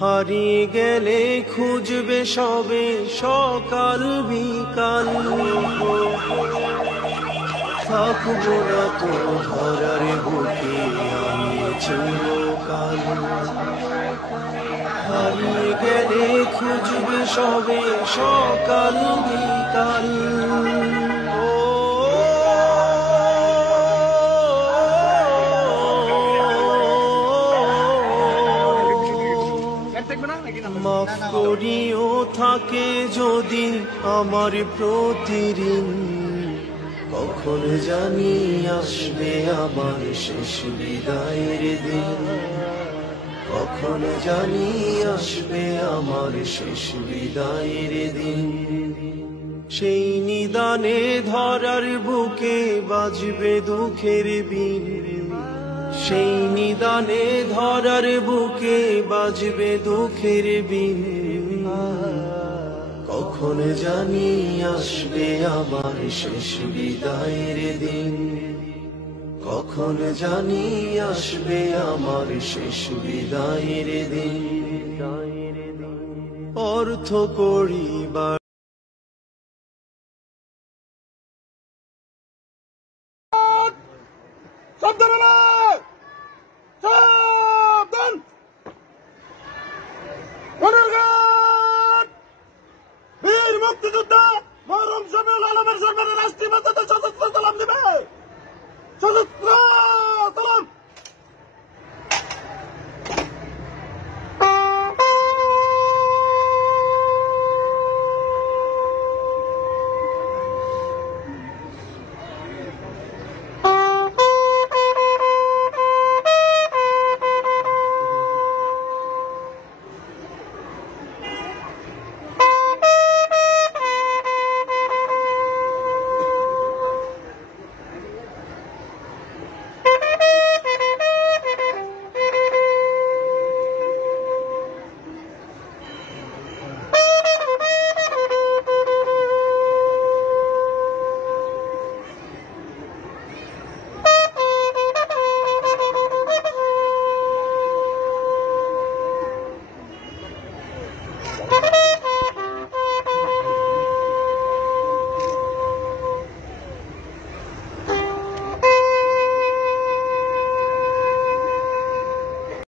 হারিয়ে গেলে খুঁজবে সবে সকাল বিকাল, থাকবো না তো ধরার বুকে আমি চিরকাল। হারিয়ে গেলে খুঁজবে সবে সকাল বিকাল। মাফ করিও থাকে যদি আমার প্রতিদিন, কখন জানি আসবে আমার শেষ বিদায়ের দিন, কখন জানি আসবে আমার শেষ বিদায়ের দিন। সেই নিদানে ধরার বুকে বাজবে দুঃখের বিন, সেই নিদানে ধরার বুকে বাজবে দুঃখের বিন, কখন জানি আসবে আমার শেষ বিদায়ের দিন, কখন জানি আসবে আমার শেষ বিদায়ের দিন। অর্থ করিবার